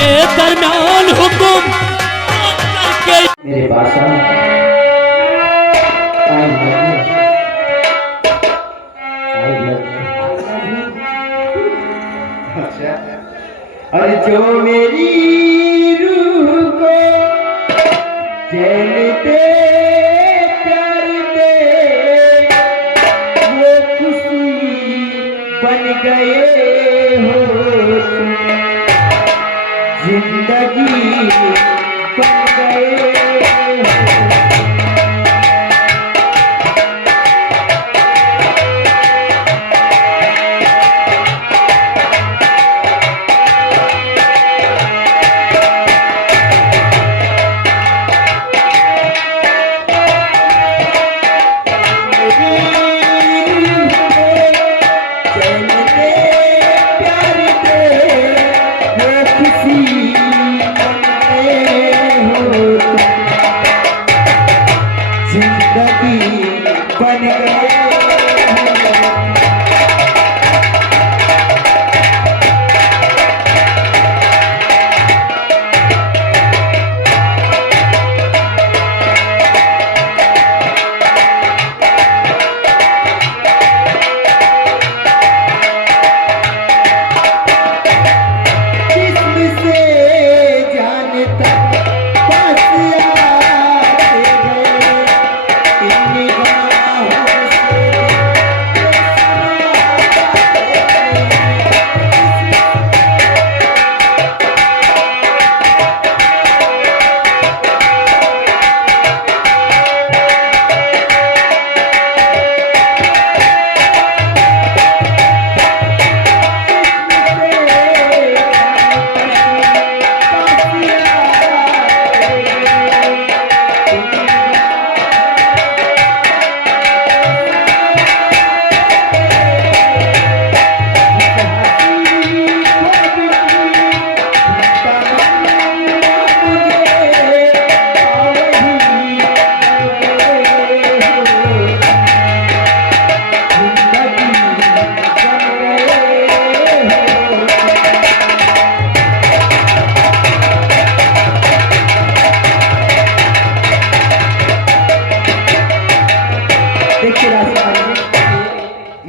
के दरमियान हुक्म मेरे पास और जो मेरी रूह को चैन दे प्यार दे वो खुशी बन गए हो जिंदगी बन गए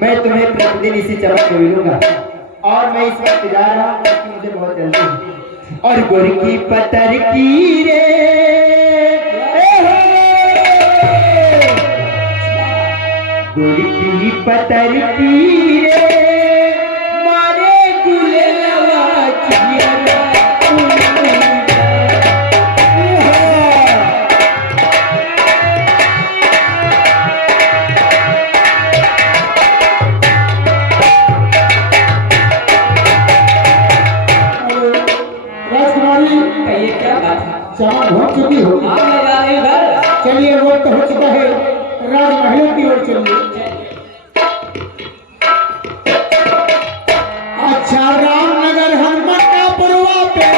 मैं तुम्हें प्रतिदिन इसी चमक को मिलूंगा और मैं इस वक्त जा रहा हूँ क्योंकि मुझे बहुत जल्दी है। और गोरी की पतर की रे गोरी की पतर की रे मारे गुलेवा हो चुकी होगी। चलिए वक्त हो चुका है राजमहल की ओर चलिए। अच्छा रामनगर हनुमान का पुरवा पे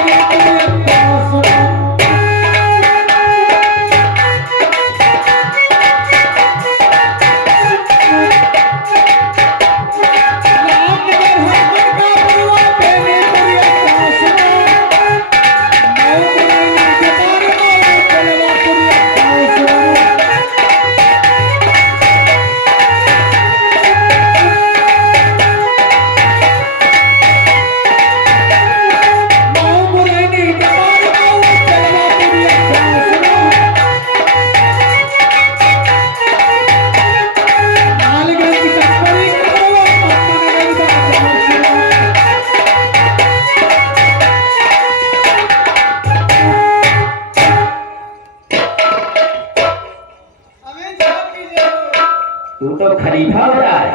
तू तो खलीफा हो रहा है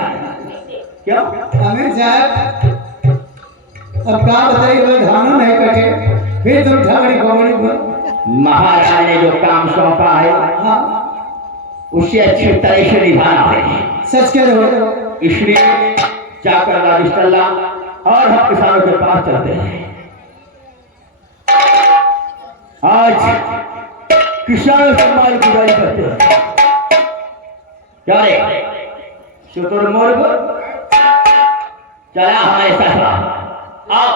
क्यों? अमीर साहब अब क्या बताइए, धानों नहीं कटे फिर तुम झगड़ी पकड़ी पर। महाराज ने जो काम सौंपा है हाँ उसे अच्छी तरह से निभाना है। सच कह रहे हो। इसलिए जाकर राजस्थला और हम किसानों के पास चलते हैं। आज किसान सम्मान की बुराई करते हैं। क्या रे शुतुरमुर्ग चला हमारे साथ आओ।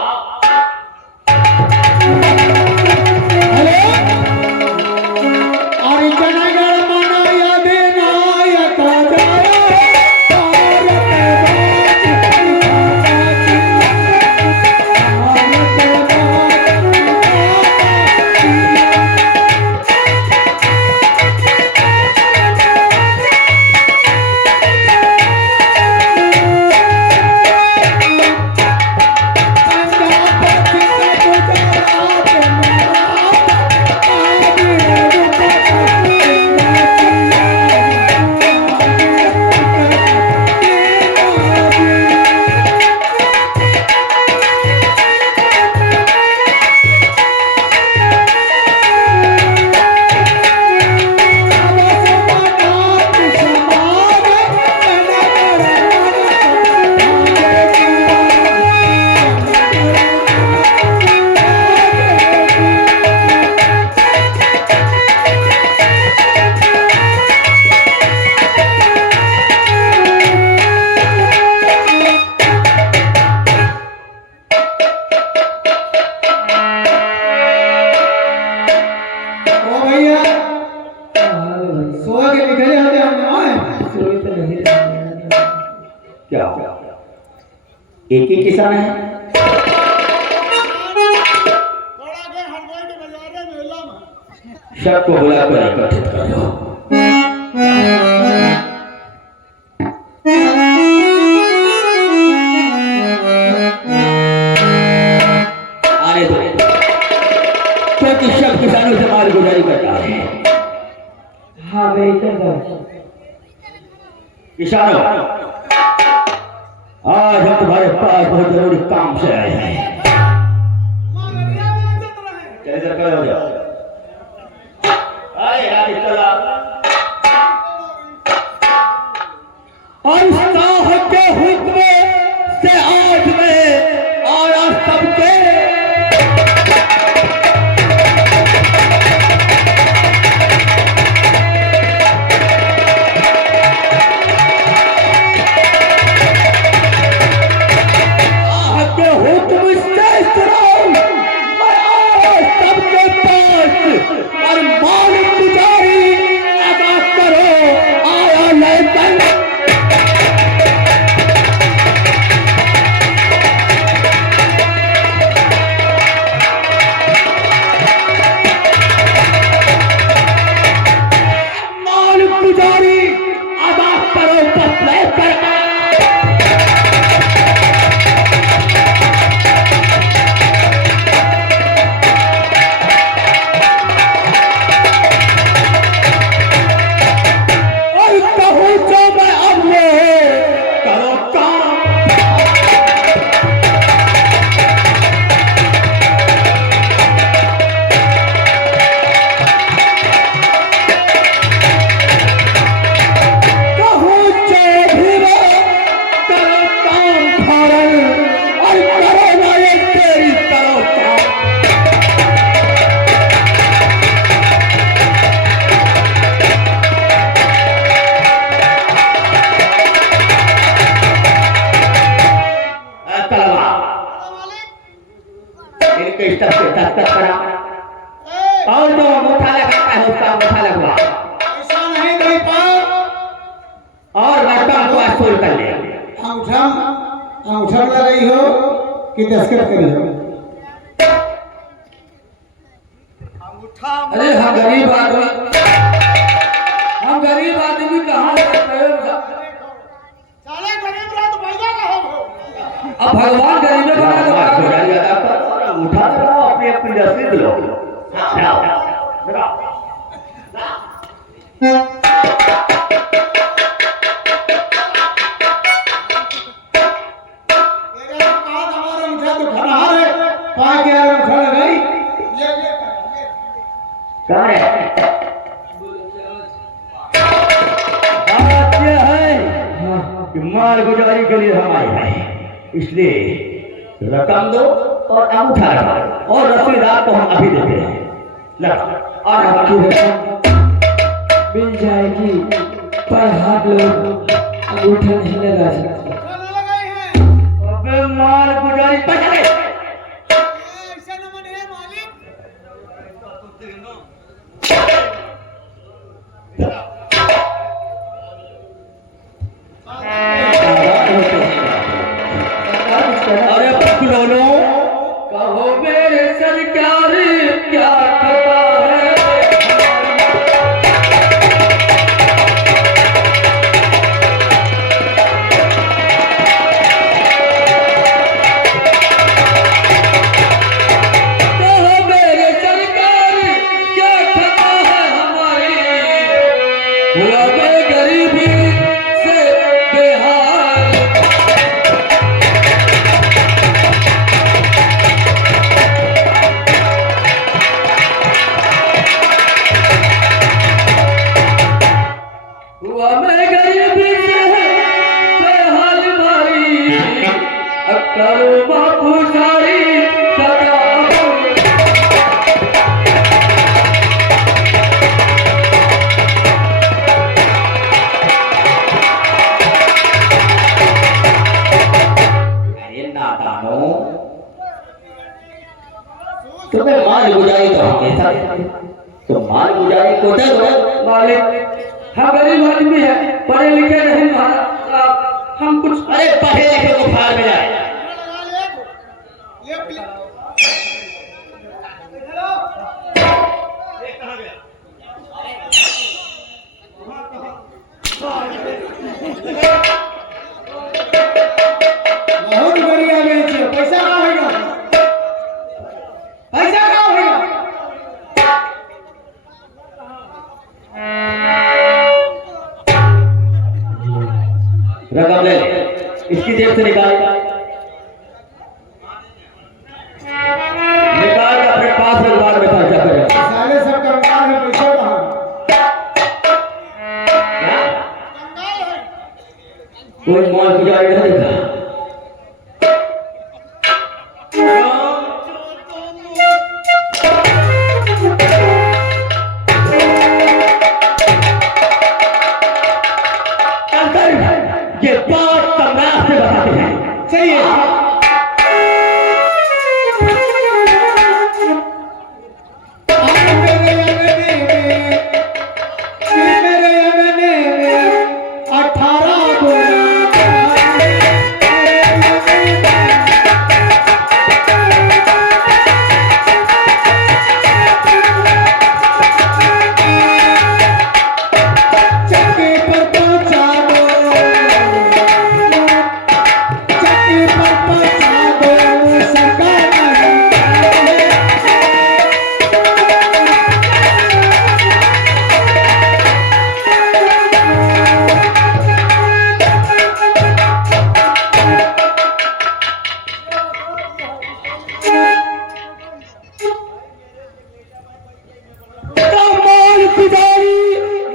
क्या एक ही किसान है? सबको बुलाकर एकत्रित कर लो। आने दो, क्योंकि सब किसानों से माल गुजारी करता है। हाँ भाई चलो। किसानों, आज हम तुम्हारे पास बहुत जरूरी काम से आए हैं। चलिए इधर खड़े हो जाओ। अरे यार चला। अल्लाह के हुक्म से आज मैं आया सबके और जो अंगूठा लगाता है उसका अंगूठा लगवा। ऐसा नहीं कोई पाओ। और बर्तन को असूल कर ले। अंगूठा लगाई हो कि दस्तखत करी हो? अरे हम गरीब आदमी कहाँ से करते हो? अब भगवान गरीबों को अंगूठा लगाओ, अपनी अपनी रसीद लो। बात यह है कि माल गुजारी के लिए हम आए हैं, इसलिए रकम दो और अंगूठा लगाओ और रसीद आपको हम अभी देते हैं। और आपकी रकम मिल जाएगी, पर हम लोग अंगूठा नहीं लगा सकते। अबे माल गुजारी पकड़े। अरे पकड़ो, कहो मेरे सरकार क्या खता है? कहो मेरे सरकार क्या खता है हमारी? हुआ मैं गरीबी से बेहाल। हुआ मैं गरीबी से बेहाल भारी, अब करो बापू सारी सदा। अरे नादानो, तुम्हें माल गुजारी तो हमेशा तो माल गुजारी को दे दो। मालिक हम गरीब आदमी है, पढ़े लिखे नहीं महाराज, हम कुछ अरे पढ़े लिखे को फाड़ में जाए। बहुत बढ़िया बेच है। पैसा कहाँ होगा? पैसा कहाँ होगा? रकम ले, इसकी जेब से निकाल निकाल के अपने पास रखवार में खर्चा करे। साले सब कंगाल है, पैसा कहाँ? क्या? कोई मौत की गाड़ी नहीं देखा। ये बात सम्राट से बताते हैं। चाहिए मेरे अंगने में 18 गोरा चक्के पर पहुंचा दो, चक्के पर पहुंचा दो, सरकार कमाल गुजारी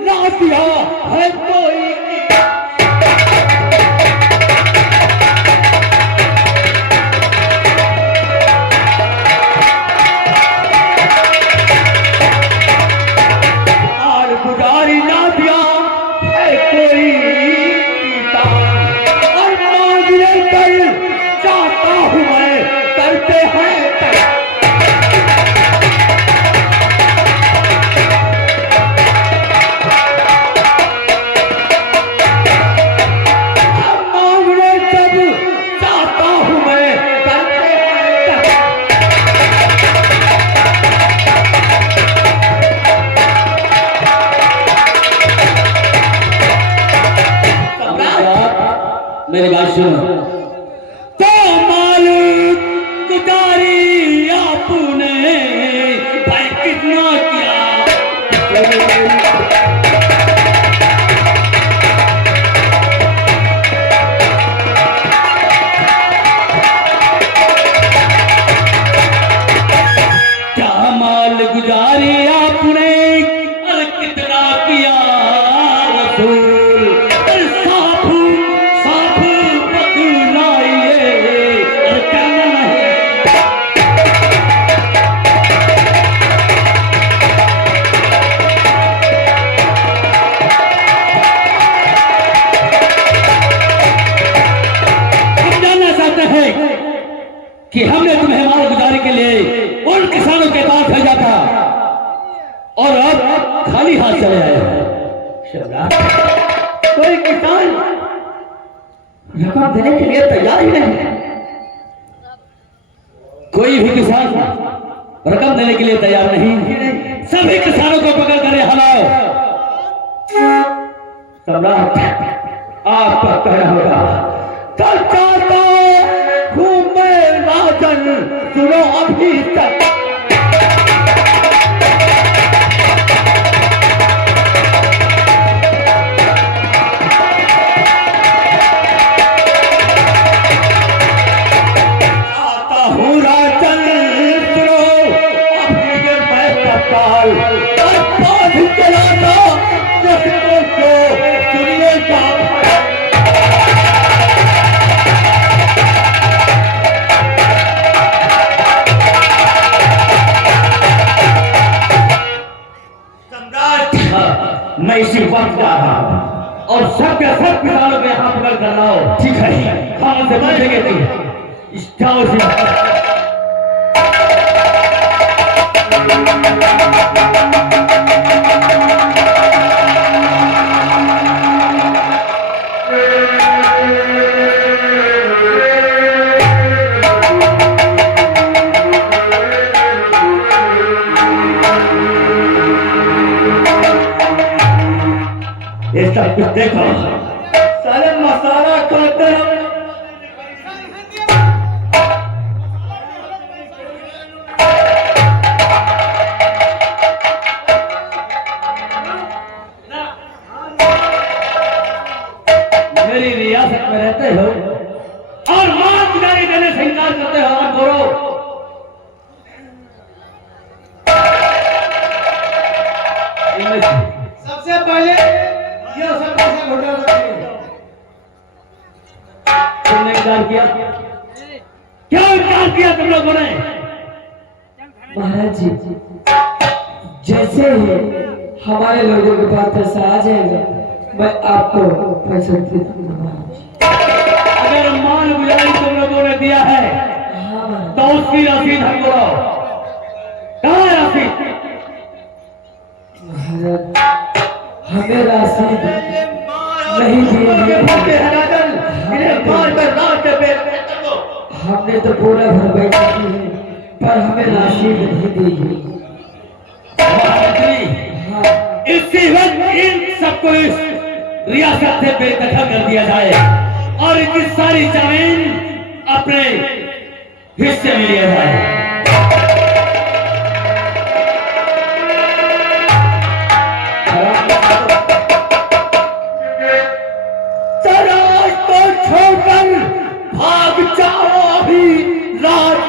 ना दिया है कोई। और गुजारी ना दिया है कोई किसान। और मांगने कर चाहता हूँ मैं करते हैं तय। मांगने जब चाहता हूँ मैं करते हैं तय। मेरी बात सुनो। तो मालूम गुजारी आपने भाई कितना किया। क्या माल गुजारी आपने और कितना किया रसूल। और साफू साफू बतलाइए और कहना नहीं। हम जानना चाहते हैं कि हमने तुम्हें माल गुजारी के लिए उन किसानों के पास भेजा था और अब खाली हाथ चले आए हो। कोई किसान रकम देने के लिए तैयार ही नहीं है। कोई भी किसान रकम देने के लिए तैयार नहीं। सभी किसानों को पकड़ कर हलाओ। सम्राट आपका कहना होगा। कल चाहता हूँ मैं राजन, सुनो अभी तक। आता हूँ राजन, सुनो अभी ये मैं तत्काल बांध चलाना दर्शकों को सुनिएगा। मैं इसी वक्त जा रहा हूँ और सब के सब किसानों के यहाँ पकड़ कर लाओ। ठीक है, हम उनसे पूछेंगे नहीं। जाओ से ये सब कुछ देखो, साले मसाला खाते हैं। मेरी रियासत में रहते हो और मां गुजारी देने से इनकार करते हो, मत करो। सबसे पहले ये सब पैसा घोटाला करेंगे। तुमने इनकार किया, क्यों इनकार किया तुम लोगों ने? महाराज जी, जैसे ही हमारे लोगों के पास पैसा आ जाएगा मैं आपको पैसा दे दूंगा। अगर माल गुजारी तुम लोगों ने दिया है हाँ तो उसकी रसीद हमको दो। कहाँ है रसीद? महाराज, हमें रसीद नहीं ये भूखे दिए। हैं राजन, इन्हें मार कर रात के पेट में कर दो। हमने तो पूरा भरपाई की है पर हमें रसीद नहीं दी। महाराज, हाँ इसी वक्त इन सबको इस रियासत से बेदखल कर दिया जाए और इनकी सारी जमीन अपने हिस्से में लिया जाए। तराश को छोड़कर भाग जाओ अभी रात।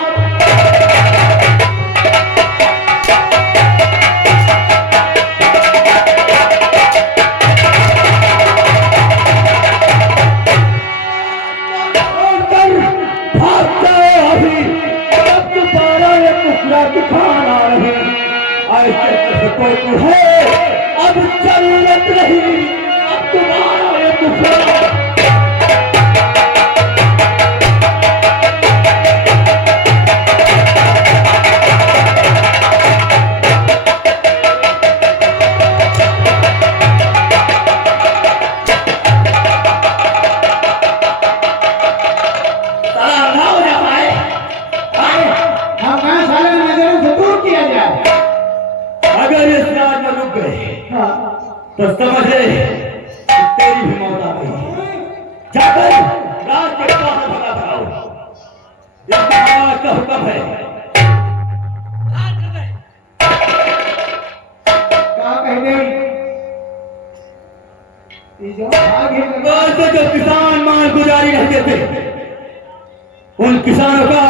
है अब जरूरत नहीं, अब तुम्हारा ये दुश्मन। हम कहाँ साले नजरों से दूर किया जाए। अगर इस राज में रुक गए तो समझे तेरी भी मौत आ गई। जाकर राज के बाहर भगा भगाओ, ये महाराज का हुक्म है। क्या कहने ये जो आगे वैसे जो किसान माल गुजारी रहते थे उन किसानों का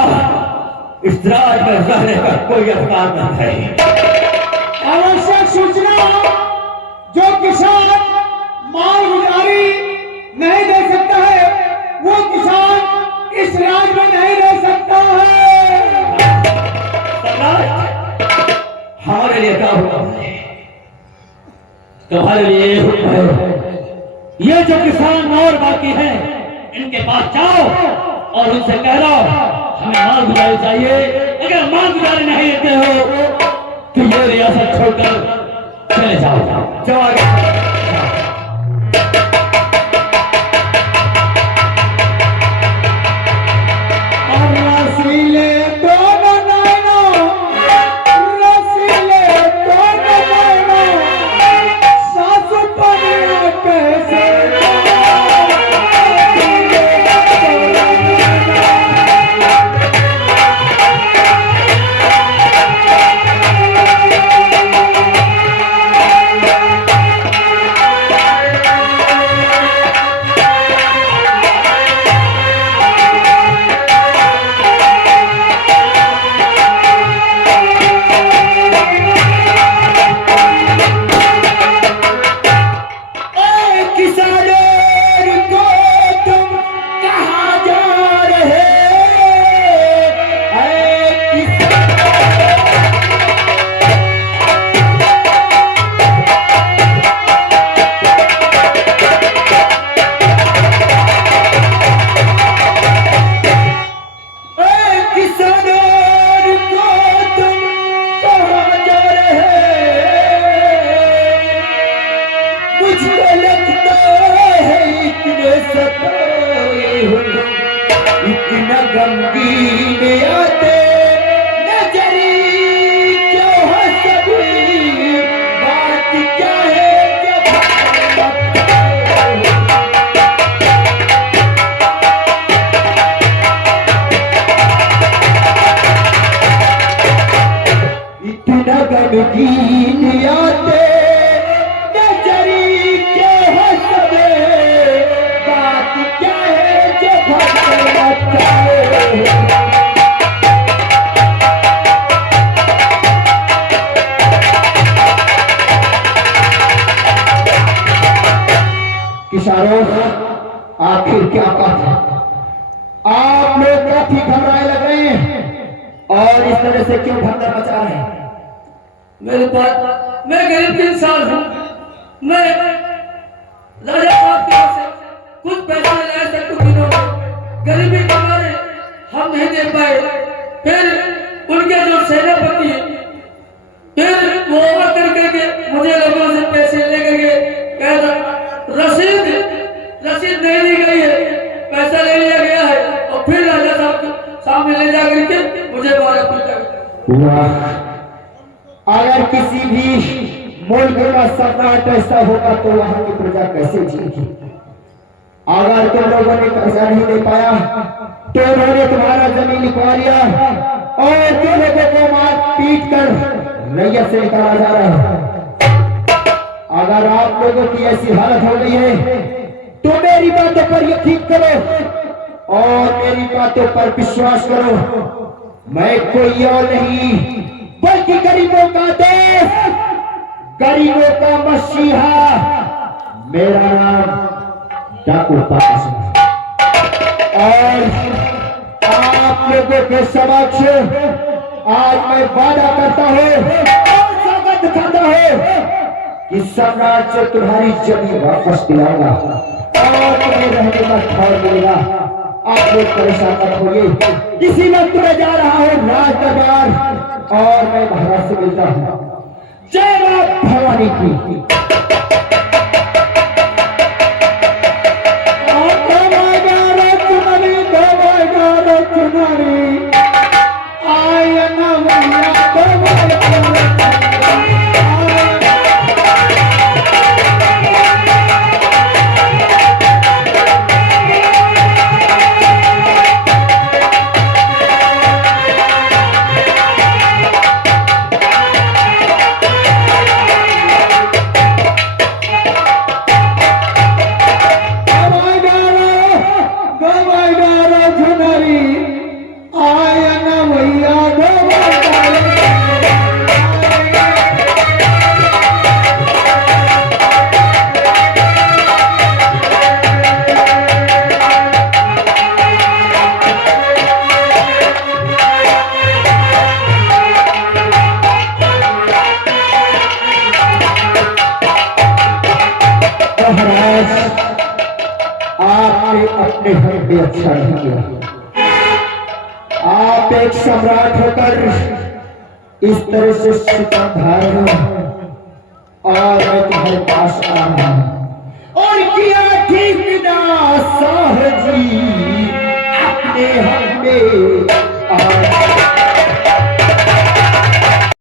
इस राज में रहने का कोई अधिकार नहीं है। आवश्यक सूचना, जो किसान माल गुजारी नहीं दे सकता है वो किसान इस राज्य में नहीं रह सकता है। हमारे लिए क्या हुक्म है? तुम्हारे लिए ये हुक्म है, ये जो किसान और बाकी हैं इनके पास जाओ और उनसे कह दो हमें माल गुजारी चाहिए। अगर माल गुजारी नहीं देते हो तो ये रियासत छोड़कर चले जाओ। जाओ आगे। रसीले दोनों नैनों, रसीले दोनों नैनों, सासु पनिया कैसे इतना गमगीन आते नजरी जो है सभी बात क्या है जब यकीन आते नजरी के हंसबे बात क्या है जो भटकता है। किसानों आखिर क्या बात है, आप लोग काफी घबराए लग रहे हैं और इस तरह से क्यों भगदड़ मचा रहे हैं? मेरे पास मैं गरीब के इंसान हूँ। मैं राजा साहब के पास से कुछ पैसा ले आया कुछ दिनों में, गरीबी के मारे हम नहीं दे पाए। फिर उनके जो सेनापति फिर वो आकर करके मुझे लोगों से पैसे ले गए, रसीद नहीं दी गई है, पैसा ले लिया गया है और फिर राजा साहब के सामने ले जा करके मुझे मारा पीटा। अगर किसी भी मुल्क का सम्राट ऐसा होगा तो वहां की प्रजा कैसे जीएगी? अगर तुम लोगों ने कर्जा नहीं दे पाया तो उन्होंने तुम्हारा जमीन लिखवा लिया और तुम लोगों को मार पीट कर रैयत से निकाला जा रहा है। अगर आप लोगों की ऐसी हालत हो गई है तो मेरी बातों पर यकीन करो और मेरी बातों पर विश्वास करो। मैं कोई और नहीं बल्कि गरीबों का दोस्त, गरीबों का मसीहा, मेरा नाम डाकू पास है। और आप लोगों के समक्ष आज मैं वादा करता हूँ और स्वागत करता हूँ कि सम्राट से तुम्हारी जमीन वापस दिलाऊंगा और तुम्हें रहने का ठौर मिलेगा। आप लोग परेशान मत होइए। इसी वक्त मैं जा रहा हूँ राज दरबार और मैं महाराज से मिलता हूँ। जय मां भवानी की। आपने अपने घर पे अच्छा नहीं किया। आप एक सम्राट होकर इस तरह से सितम ढा रहे हो और मैं तुम्हारे पास आ रहा हूं और किया ठीक ना साहब जी अपने हम में